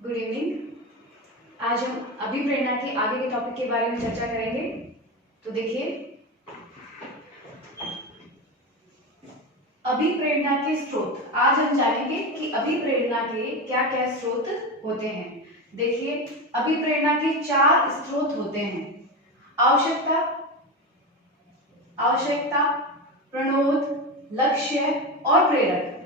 Good evening. आज हम अभिप्रेरणा के आगे के टॉपिक के बारे में चर्चा करेंगे। तो देखिए, अभिप्रेरणा के स्रोत। आज हम जानेंगे कि अभिप्रेरणा के क्या क्या स्रोत होते हैं। देखिए, अभिप्रेरणा के 4 स्रोत होते हैं। आवश्यकता, प्रणोद, लक्ष्य और प्रेरक।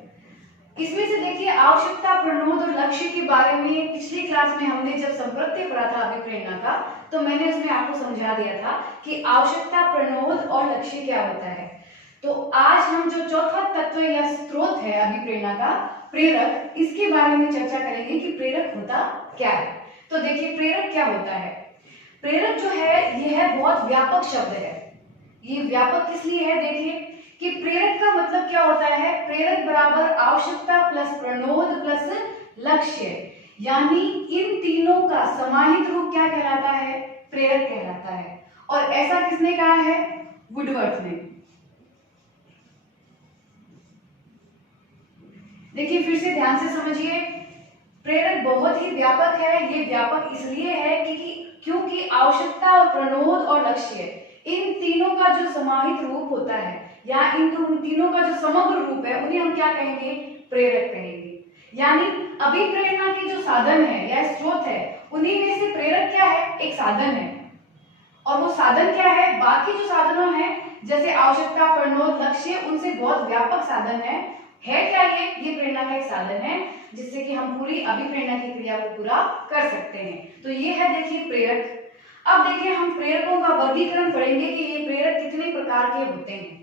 इसमें से देखिए, आवश्यकता, प्रणोद और लक्ष्य के बारे में पिछली क्लास में हमने जब संप्रत्यय पढ़ा था अभिप्रेरणा का, तो मैंने उसमें आपको समझा दिया था कि आवश्यकता, प्रणोद और लक्ष्य क्या होता है। तो आज हम जो चौथा तत्व या स्रोत है अभिप्रेरणा का, प्रेरक, इसके बारे में चर्चा करेंगे कि प्रेरक होता क्या है। तो देखिए, प्रेरक क्या होता है। प्रेरक जो है यह बहुत व्यापक शब्द है। ये व्यापक किस लिए है, देखिए कि प्रेरक का मतलब क्या होता है। प्रेरक बराबर आवश्यकता प्लस प्रणोद प्लस लक्ष्य, यानी इन तीनों का समाहित रूप क्या कहलाता है, प्रेरक कहलाता है। और ऐसा किसने कहा है, वुडवर्थ ने। देखिए, फिर से ध्यान से समझिए, प्रेरक बहुत ही व्यापक है। ये व्यापक इसलिए है क्योंकि आवश्यकता और प्रणोद और लक्ष्य, इन तीनों का जो समाहित रूप होता है या इन तीनों का जो समग्र रूप है, उन्हें हम क्या कहेंगे, प्रेरक कहेंगे। यानी अभिप्रेरणा के जो साधन है या स्रोत है, उन्हीं में से प्रेरक क्या है, एक साधन है। और वो साधन क्या है, बाकी जो साधनों हैं जैसे आवश्यकता, प्रणोद, लक्ष्य, उनसे बहुत व्यापक साधन है क्या ये प्रेरणा का एक साधन है जिससे कि हम पूरी अभिप्रेरणा की क्रिया को पूरा कर सकते हैं। तो ये है देखिए प्रेरक। अब देखिए, हम प्रेरकों का वर्गीकरण पढ़ेंगे कि ये प्रेरक कितने प्रकार के होते हैं।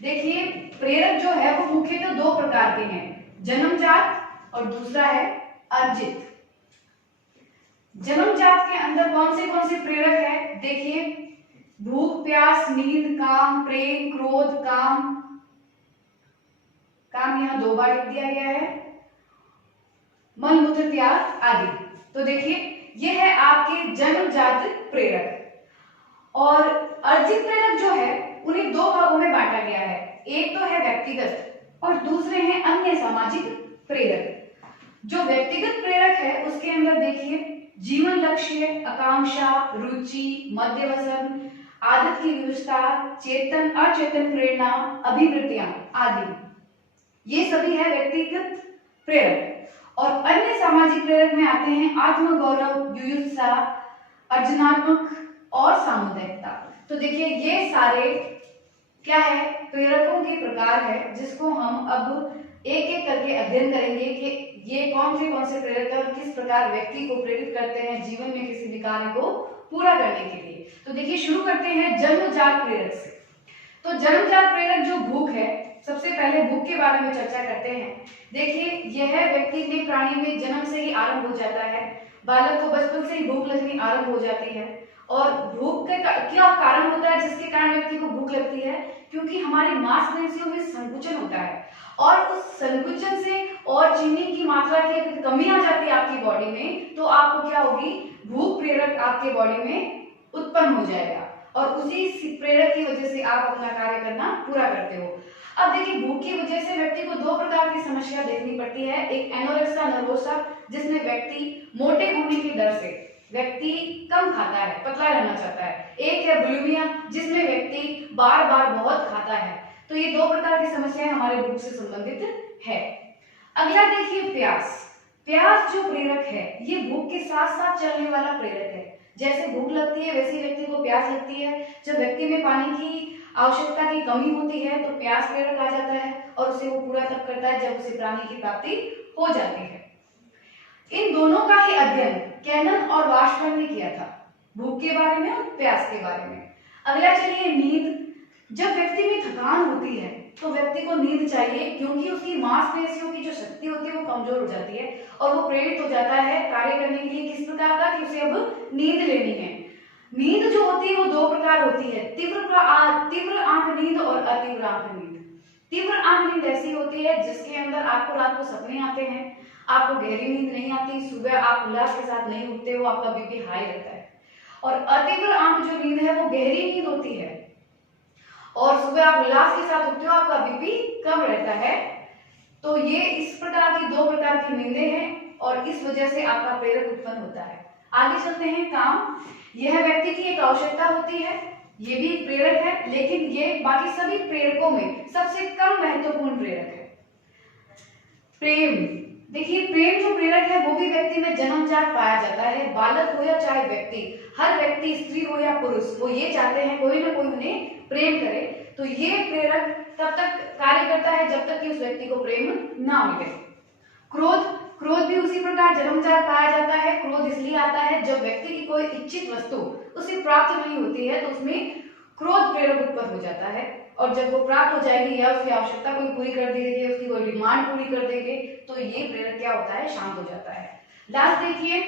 देखिए, प्रेरक जो है वो मुख्यतः 2 प्रकार के हैं, जन्मजात और दूसरा है अर्जित। जन्मजात के अंदर कौन से प्रेरक है, देखिए भूख, प्यास, नींद, काम, प्रेम, क्रोध, काम यहाँ 2 बार लिख दिया गया है, मन, मूत्र, त्याग आदि। तो देखिए, यह है आपके जन्मजात प्रेरक। और अर्जित प्रेरक जो है उन्हें 2 भागों में बांटा गया है। एक तो है व्यक्तिगत और दूसरे हैं अन्य सामाजिक प्रेरक। जो व्यक्तिगत प्रेरक है उसके अंदर देखिए जीवन लक्ष्य, आकांक्षा, रुचि, मध्यवसन, आदत की विविधता, चेतन अचेतन प्रेरणा, अभिवृत्तियां आदि, ये सभी है व्यक्तिगत प्रेरक। और अन्य सामाजिक प्रेरक में आते हैं आत्मगौरव, युयुत्सा, अर्जनात्मक और सामुदायिकता। तो देखिए, ये सारे क्या है, प्रेरकों के प्रकार है जिसको हम अब एक एक करके अध्ययन करेंगे कि ये कौन से प्रेरक है और किस प्रकार व्यक्ति को प्रेरित करते हैं जीवन में किसी भी कार्य को पूरा करने के लिए। तो देखिए, शुरू करते हैं जन्मजात प्रेरक से। तो जन्मजात प्रेरक जो भूख है, सबसे पहले भूख के बारे में चर्चा करते हैं। देखिए, यह व्यक्ति में, प्राणी में जन्म से ही आरंभ हो जाता है। बालक को बचपन से ही भूख लगनी आरंभ हो जाती है। और भूख का क्या कारण होता है जिसके कारण व्यक्ति को भूख लगती है, क्योंकि हमारी मांसपेशियों में संकुचन होता है और उस संकुचन से और चीनी की मात्रा की अगर कमी आ जाती है आपकी बॉडी में, तो आपको क्या होगी, भूख प्रेरक आपके बॉडी में उत्पन्न हो जाएगा और उसी प्रेरक की वजह से आप अपना कार्य करना पूरा करते हो। अब देखिए, भूख की वजह से व्यक्ति को 2 प्रकार की समस्या देखनी पड़ती है। एक एनोरेक्सिया नर्वोसा, जिसमें व्यक्ति मोटे होने की डर से व्यक्ति कम खाता है, पतला रहना चाहता है। एक है बुलिमिया, जिसमें व्यक्ति बार बार बहुत खाता है। तो ये 2 प्रकार की समस्याएं हमारे भूख से संबंधित है। अगला देखिए प्यास। प्यास जो प्रेरक है, ये भूख के साथ साथ चलने वाला प्रेरक है। जैसे भूख लगती है वैसे व्यक्ति को प्यास लगती है। जब व्यक्ति में पानी की आवश्यकता की कमी होती है तो प्यास प्रेरक आ जाता है और उसे वो पूरा तब करता है जब उसे पानी की प्राप्ति हो जाती है। इन दोनों का ही अध्ययन कैनन और वार्शमैन ने किया था, भूख के बारे में और प्यास के बारे में। अगला चलिए नींद। जब व्यक्ति में थकान होती है तो व्यक्ति को नींद चाहिए, क्योंकि उसकी मांसपेशियों की जो शक्ति होती है वो कमजोर हो जाती है और वो प्रेरित हो जाता है कार्य करने के लिए किस प्रकार का, कि उसे अब नींद लेनी है। नींद जो होती है वो 2 प्रकार होती है, तीव्र आंख नींद और अतीव्र आंख नींद। तीव्र आंख नींद ऐसी होती है जिसके अंदर आपको रात को सपने आते हैं, आपको गहरी नींद नहीं आती, सुबह आप उल्लास के साथ नहीं उठते हो, आपका बीपी हाई रहता है। और अतीव्र आंख जो नींद है वो गहरी नींद होती है और सुबह आप उल्लास के साथ उठते हो, आपका बीपी कम रहता है। तो ये इस प्रकार की दो प्रकार की नींदें हैं और इस वजह से आपका प्रेरक उत्पन्न होता है। आगे चलते हैं। काम, यह व्यक्ति की एक आवश्यकता होती है, ये भी एक प्रेरक है, लेकिन ये बाकी सभी प्रेरकों में सबसे कम महत्वपूर्ण प्रेरक है। प्रेम, देखिए प्रेम जो प्रेरक है वो भी व्यक्ति में जन्मजात पाया जाता है, बालक हो या चाहे व्यक्ति, हर व्यक्ति स्त्री हो या पुरुष, वो ये चाहते हैं कोई ना कोई उन्हें प्रेम करे। तो ये प्रेरक तब तक कार्य करता है जब तक कि उस व्यक्ति को प्रेम ना मिले। क्रोध, क्रोध भी उसी प्रकार जन्मजात पाया जाता है। क्रोध इसलिए आता है जब व्यक्ति की कोई इच्छित वस्तु उसे प्राप्त नहीं होती है तो उसमें क्रोध प्रेरक उत्पन्न हो जाता है, और जब वो प्राप्त हो जाएगी या उसकी आवश्यकता कोई पूरी कर देगी, उसकी कोई डिमांड पूरी कर देंगे, तो ये प्रेरक क्या होता है, शांत हो जाता है। लास्ट देखिए,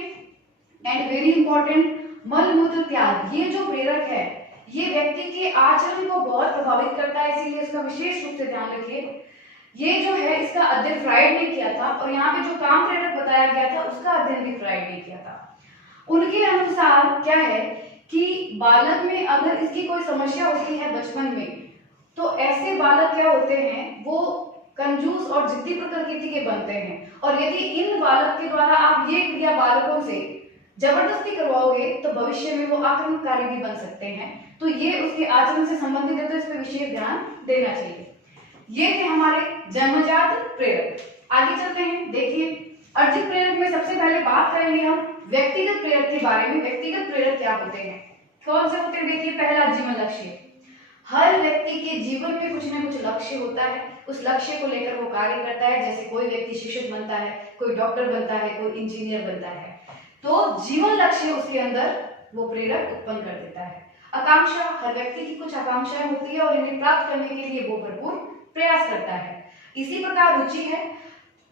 एंड वेरी इंपॉर्टेंट, मल मूत्र त्याग, ये जो प्रेरक है ये व्यक्ति के आचरण को बहुत प्रभावित करता है, इसीलिए इसका विशेष रूप से ध्यान रखिए। ये जो है इसका अध्ययन फ्राइड ने किया था, और यहाँ पे जो काम प्रेरक बताया गया था उसका अध्ययन भी फ्राइड ने किया था। उनके अनुसार क्या है कि बालक में अगर इसकी कोई समस्या होती है बचपन में, तो ऐसे बालक क्या होते हैं, वो कंजूस और जिद्दी प्रकृति के बनते हैं, और यदि इन बालक के द्वारा आप ये क्रिया बालकों से जबरदस्ती करवाओगे तो भविष्य में वो आक्रमणकारी भी बन सकते हैं। तो ये उसके आचरण से संबंधित है, तो इस पर विशेष ध्यान देना चाहिए। ये थे हमारे जन्मजात प्रेरक। आगे चलते हैं। देखिए अर्जित प्रेरक में सबसे पहले बात करेंगे हम व्यक्तिगत प्रेरक के बारे में। व्यक्तिगत प्रेरक क्या होते हैं, कौन से होते हैं? देखिए पहला, जीवन लक्ष्य। हर व्यक्ति के जीवन में कुछ न कुछ लक्ष्य होता है, उस लक्ष्य को लेकर वो कार्य करता है। जैसे कोई व्यक्ति शिक्षक बनता है, कोई डॉक्टर बनता है, कोई इंजीनियर बनता है, तो जीवन लक्ष्य उसके अंदर वो प्रेरक उत्पन्न कर देता है। आकांक्षा, हर व्यक्ति की कुछ आकांक्षाएं होती है और इन्हें प्राप्त करने के लिए वो भरपूर प्रयास करता है। इसी प्रकार रुचि है,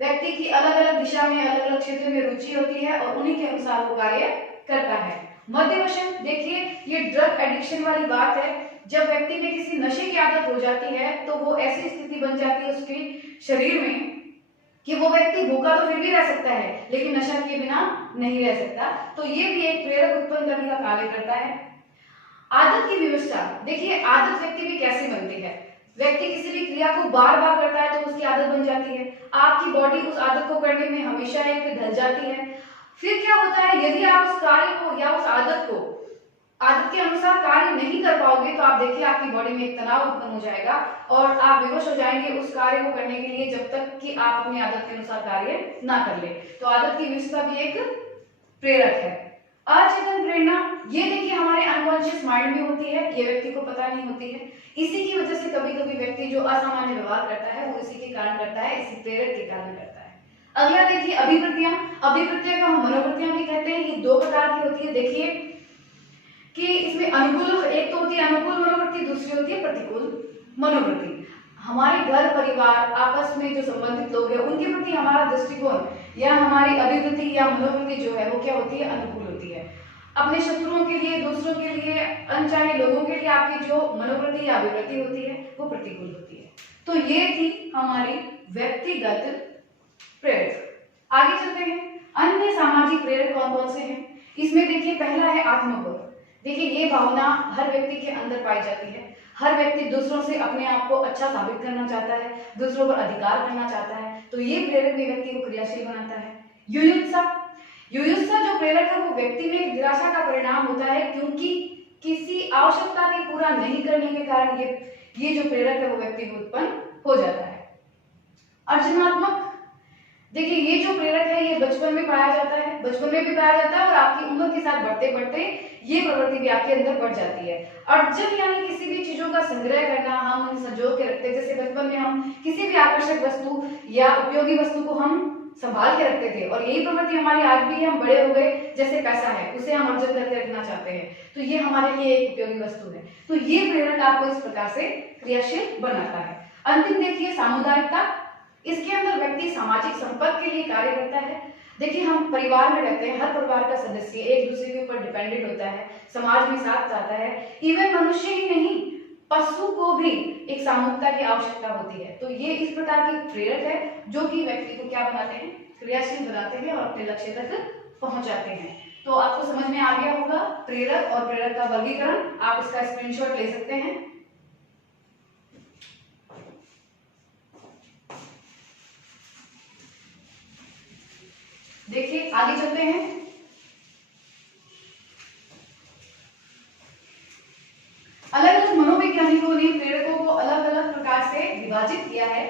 व्यक्ति की अलग अलग दिशा में अलग अलग क्षेत्र में रुचि होती है और उन्हीं के अनुसार वो कार्य करता है। मध्यवशन, देखिए ये ड्रग एडिक्शन वाली बात है। जब व्यक्ति में किसी नशे की आदत हो जाती है तो वो ऐसी स्थिति बन जाती है उसके शरीर में कि वो व्यक्ति भूखा तो फिर भी रह सकता है लेकिन नशा किए बिना नहीं रह सकता। तो ये भी एक प्रेरक उत्पन्न करने का कार्य करता है। आदत की व्यवस्था, देखिए आदत व्यक्ति में कैसे बनती है। व्यक्ति किसी भी क्रिया को बार बार करता है तो उसकी आदत बन जाती है। आपकी बॉडी उस आदत को करने में हमेशा एक ढल जाती है। फिर क्या होता है, यदि आप उस कार्य को या उस आदत को आदत के अनुसार कार्य नहीं कर पाओगे तो आप देखिए आपकी बॉडी में एक तनाव उत्पन्न हो जाएगा और आप विवश हो जाएंगे उस कार्य को करने के लिए जब तक कि आप अपनी आदत के अनुसार कार्य ना कर ले। तो आदत की विशेषता भी एक प्रेरक है। अचेतन प्रेरणा, ये देखिए हमारे अनकॉन्शियस माइंड में होती है, ये व्यक्ति को पता नहीं होती है। इसी की वजह से कभी कभी व्यक्ति जो असामान्य व्यवहार करता है वो इसी के कारण करता है, इसी प्रेरक के कारण करता है। अगला देखिए अभिवृत्तियां। अभिवृत्तियां को हम मनोवृत्तियां भी कहते हैं। ये दो प्रकार की होती है। देखिए कि इसमें अनुकूल, एक तो होती है अनुकूल मनोवृत्ति, दूसरी होती है प्रतिकूल मनोवृत्ति। हमारे घर परिवार आपस में जो संबंधित लोग हैं उनके प्रति हमारा दृष्टिकोण या हमारी अभिवृत्ति या मनोवृत्ति जो है वो क्या होती है, अनुकूल होती है। अपने शत्रुओं के लिए, दूसरों के लिए, अनचाहे लोगों के लिए आपकी जो मनोवृत्ति या अभिवृत्ति होती है वो प्रतिकूल होती है। तो ये थी हमारी व्यक्तिगत प्रेरक। आगे चलते हैं, अन्य सामाजिक प्रेरक कौन कौन से हैं। इसमें देखिए पहला है आत्मबोध। देखिए ये भावना हर व्यक्ति के अंदर पाई जाती है। हर व्यक्ति दूसरों से अपने आप को अच्छा साबित करना चाहता है, दूसरों पर अधिकार करना चाहता है, तो ये प्रेरक भी व्यक्ति को क्रियाशील बनाता है। युयुत्सा, युयुत्सा जो प्रेरक है वो व्यक्ति में निराशा का परिणाम होता है, क्योंकि किसी आवश्यकता के पूरा नहीं करने के कारण ये जो प्रेरक है वो व्यक्ति को उत्पन्न हो जाता है। अर्जनात्मक, देखिए ये जो प्रेरक है ये बचपन में पाया जाता है, बचपन में भी पाया जाता है और आपकी उम्र के साथ बढ़ते बढ़ते ये प्रवृत्ति भी आपके अंदर बढ़ जाती है। अर्जन यानी किसी भी चीजों का संग्रह करना, हम उन्हें संजो के रखते हैं। जैसे बचपन में हम किसी भी आकर्षक वस्तु या उपयोगी वस्तु को हम संभाल के रखते थे और यही प्रवृत्ति हमारी आज भी है। हम बड़े हो गए, जैसे पैसा है उसे हम अर्जन करके रखना चाहते हैं, तो ये हमारे लिए एक उपयोगी वस्तु है। तो ये प्रेरक आपको इस प्रकार से क्रियाशील बनाता है। अंतिम देखिए सामुदायिकता, इसके अंदर व्यक्ति सामाजिक संपर्क के लिए कार्य करता है। देखिए हम परिवार में रहते हैं, हर परिवार का सदस्य एक दूसरे के ऊपर डिपेंडेंट होता है, समाज में साथ चाहता है। इवन मनुष्य ही नहीं, पशु को भी एक सामूहिकता की आवश्यकता होती है। तो ये इस प्रकार की प्रेरक है जो कि व्यक्ति को क्या बनाते हैं, क्रियाशील बनाते हैं और अपने लक्ष्य तक पहुंचाते हैं। तो आपको समझ में आ गया होगा प्रेरक और प्रेरक का वर्गीकरण। आप इसका स्क्रीनशॉट ले सकते हैं। देखिए आगे चलते हैं। अलग अलग मनोवैज्ञानिकों ने प्रेरकों को अलग अलग प्रकार से विभाजित किया है।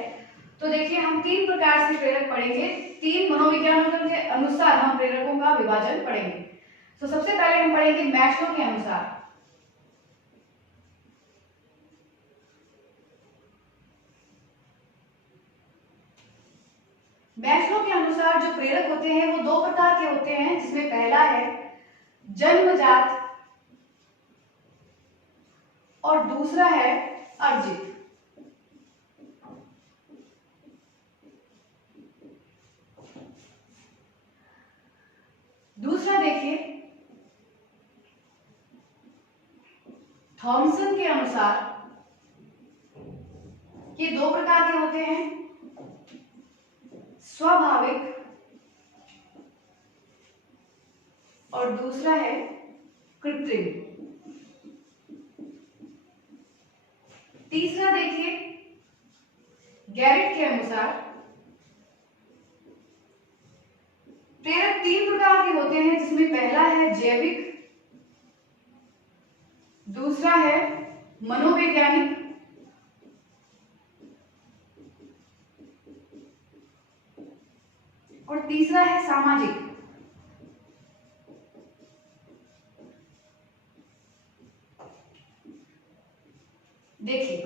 तो देखिए हम 3 प्रकार से प्रेरक पढ़ेंगे। 3 मनोविज्ञानिकों के अनुसार हम प्रेरकों का विभाजन पढ़ेंगे। तो सबसे पहले हम पढ़ेंगे मैस्लो के अनुसार। मैस्लो के अनुसार जो प्रेरक होते हैं वो 2 प्रकार के होते हैं, जिसमें पहला है जन्मजात और दूसरा है अर्जित। दूसरा देखिए थॉमसन के अनुसार ये 2 प्रकार के होते हैं, स्वाभाविक और दूसरा है कृत्रिम। तीसरा देखिए गैरेट के अनुसार प्रेरक 3 प्रकार के होते हैं, जिसमें पहला है जैविक, दूसरा है मनोवैज्ञानिक और तीसरा है सामाजिक। देखिए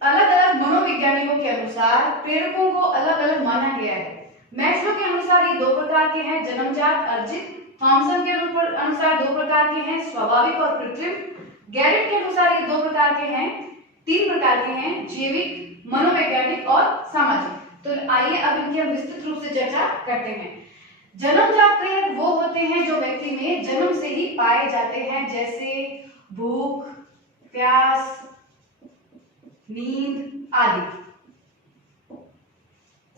अलग अलग मनोवैज्ञानिकों के अनुसार प्रेरकों को अलग अलग माना गया है। मैस्लो के अनुसार ये 2 प्रकार के हैं, जन्मजात अर्जित। थॉमसन के अनुसार 2 प्रकार के हैं, स्वाभाविक और कृत्रिम। गैरेट के अनुसार ये 2 प्रकार के हैं, 3 प्रकार के हैं, जैविक, मनोवैज्ञानिक और सामाजिक। तो आइए अब इनकी हम विस्तृत रूप से चर्चा करते हैं। जन्मजात प्रेरक वो होते हैं जो व्यक्ति में जन्म से ही पाए जाते हैं, जैसे भूख, प्यास, नींद आदि।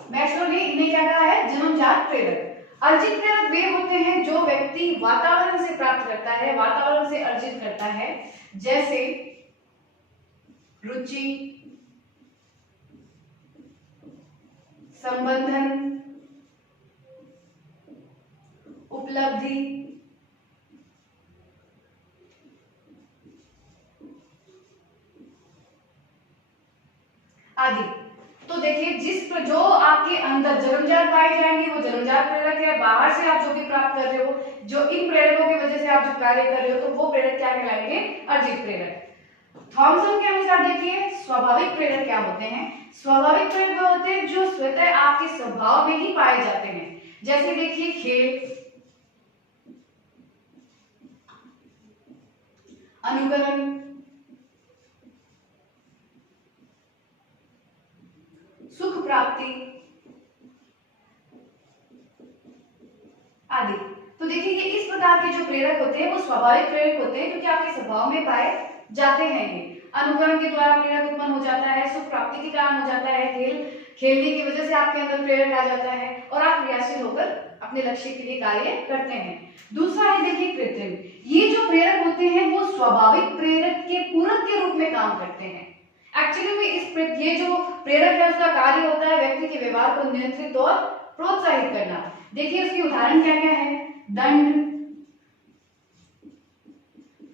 मैस्लो ने इन्हें क्या कहा है? जन्मजात प्रेरक। अर्जित प्रेरक वे होते हैं जो व्यक्ति वातावरण से प्राप्त करता है, वातावरण से अर्जित करता है, जैसे रुचि, संबंधन, उपलब्धि आदि। तो देखिए जो आपके अंदर जन्मजात पाए जाएंगे वो जन्मजात प्रेरक है। बाहर से आप जो भी प्राप्त कर रहे हो, जो इन प्रेरकों की वजह से आप जो कार्य कर रहे हो, तो वो प्रेरक क्या कहलाएंगे? अर्जित प्रेरक। थॉमसन के अनुसार देखिए स्वाभाविक प्रेरक क्या होते हैं? स्वाभाविक प्रेरक वो होते हैं जो स्वतः आपके स्वभाव में ही पाए जाते हैं, जैसे देखिए खेल, अनुकरण, सुख प्राप्ति आदि। तो देखिए ये इस प्रकार के जो प्रेरक होते हैं वो स्वाभाविक प्रेरक होते हैं, क्योंकि आपके स्वभाव में पाए जाते हैं। ये अनुकरण के द्वारा प्रेरक उत्पन्न हो जाता है, सुख प्राप्ति के कारण हो जाता है, खेलने की वजह से आपके अंदर प्रेरक आ जाता है और आप क्रियाशील होकर अपने लक्ष्य के लिए कार्य करते हैं। दूसरा है देखिए कृत्रिम। ये जो प्रेरक होते हैं वो स्वाभाविक प्रेरक के पूरक के रूप में काम करते हैं। एक्चुअली में ये जो प्रेरक है उसका कार्य होता है व्यक्ति के व्यवहार को नियंत्रित और प्रोत्साहित करना। देखिए उसके उदाहरण क्या क्या है? दंड,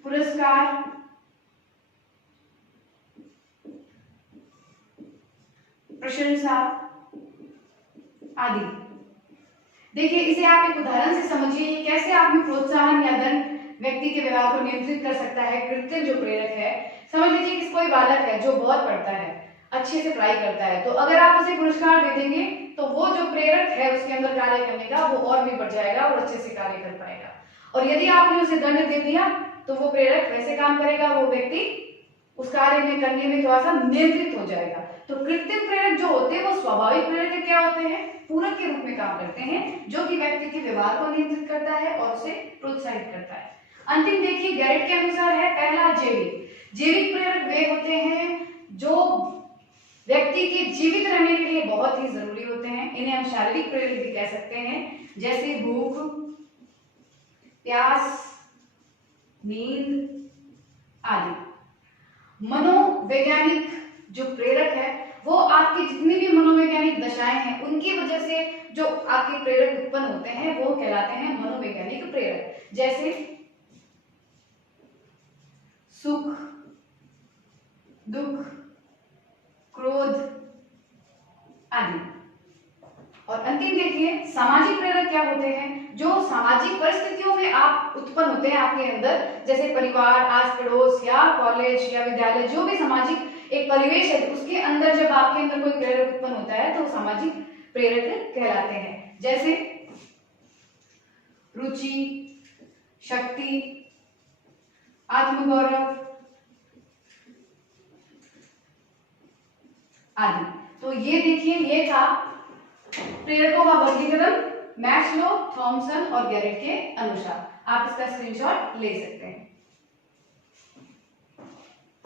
पुरस्कार, प्रशंसा आदि। देखिए इसे आप एक उदाहरण से समझिए कैसे आप में प्रोत्साहन या दंड व्यक्ति के व्यवहार को नियंत्रित कर सकता है। कृत्रिम जो प्रेरक है, समझ लीजिए कि कोई बालक है जो बहुत पढ़ता है, अच्छे से पढ़ाई करता है, तो अगर आप उसे पुरस्कार दे देंगे तो वो जो प्रेरक है उसके अंदर कार्य करने का वो और भी बढ़ जाएगा और अच्छे से कार्य कर पाएगा। और यदि आपने उसे दंड दे दिया तो वो प्रेरक वैसे काम करेगा, वो व्यक्ति उस कार्य में करने में थोड़ा सा नियंत्रित हो जाएगा। तो कृत्रिम प्रेरक जो होते हैं वो स्वाभाविक प्रेरक के क्या होते हैं? पूरक के रूप में काम करते हैं, जो कि व्यक्ति के व्यवहार को नियंत्रित करता है और उसे प्रोत्साहित करता है। अंतिम देखिए गैरेट के अनुसार है पहला जैविक। जैविक प्रेरक वे होते हैं जो व्यक्ति के जीवित रहने के लिए बहुत ही जरूरी होते हैं। इन्हें हम शारीरिक प्रेरक भी कह सकते हैं, जैसे भूख, प्यास, नींद आदि। मनोवैज्ञानिक जो प्रेरक है वो आपकी जितनी भी मनोवैज्ञानिक दशाएं हैं उनकी वजह से जो आपके प्रेरक उत्पन्न होते हैं वो कहलाते हैं मनोवैज्ञानिक प्रेरक, जैसे सुख, दुख, क्रोध आदि। और अंतिम देखिए सामाजिक प्रेरक क्या होते हैं, जो सामाजिक परिस्थितियों में आप उत्पन्न होते हैं आपके अंदर, जैसे परिवार, आस पड़ोस या कॉलेज या विद्यालय, जो भी सामाजिक एक परिवेश है उसके अंदर जब आपके अंदर कोई प्रेरक उत्पन्न होता है तो सामाजिक प्रेरक कहलाते हैं, जैसे रुचि, शक्ति, आत्मगौरव आदि। तो ये देखिए ये था प्रेरकों का वर्गीकरण मैस्लो, थॉमसन और गैरेट के अनुसार। आप इसका स्क्रीनशॉट ले सकते हैं।